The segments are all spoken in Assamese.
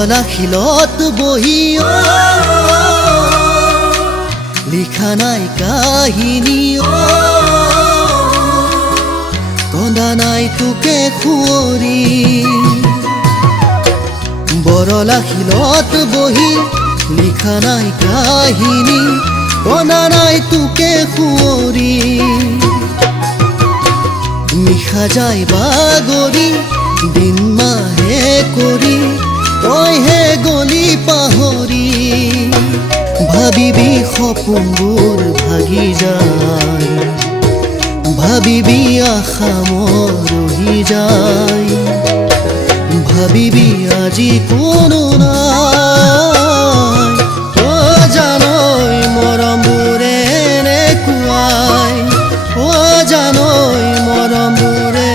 বৰলা শিলত বহি লিখা নাই কাহিনী কন্দা নাই তোকে খুঁৱৰি বৰলা শিলত বহি লিখা নাই কাহিনী কন্দা নাই তোকে খুঁৱৰি নিশা যায় বাগৰি দিন মাহে কৰি তইহে গলি পাহৰি ভাবিবি সপোনবোৰ ভাগি যায় ভাবিবি আশা মৰহি যায় ভাবিবি আজি কোনো নাই তই জানই মৰমবোৰে এনেকুৱাই জানই মৰমবোৰে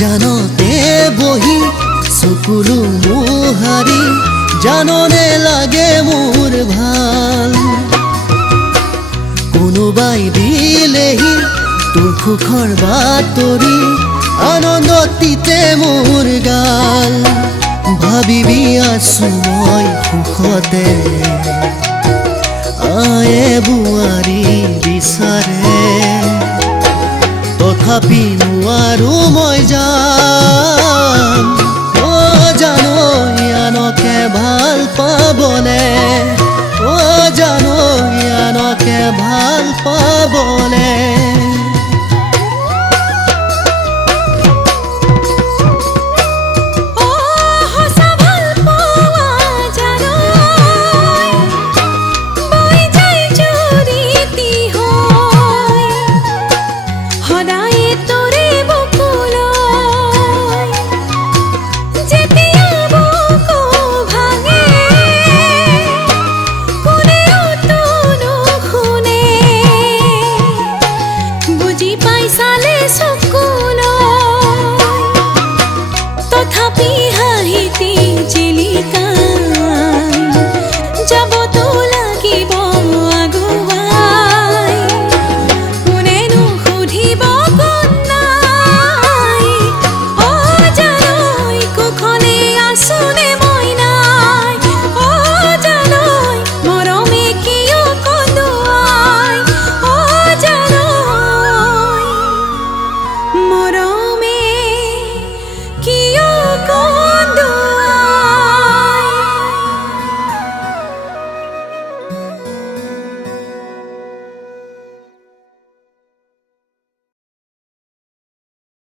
জানতে বহি চকুলো মোহাৰি জাননে লাগে মোৰ ভাল কোনোবাই দিলেহি তোৰ সুখৰ বাতৰি আনন্দতিতে মোৰ গাল ভাবিবি আছো মই সুখতে আয়ে বোৱাৰী বিচাৰে তথাপি নোৱাৰো মই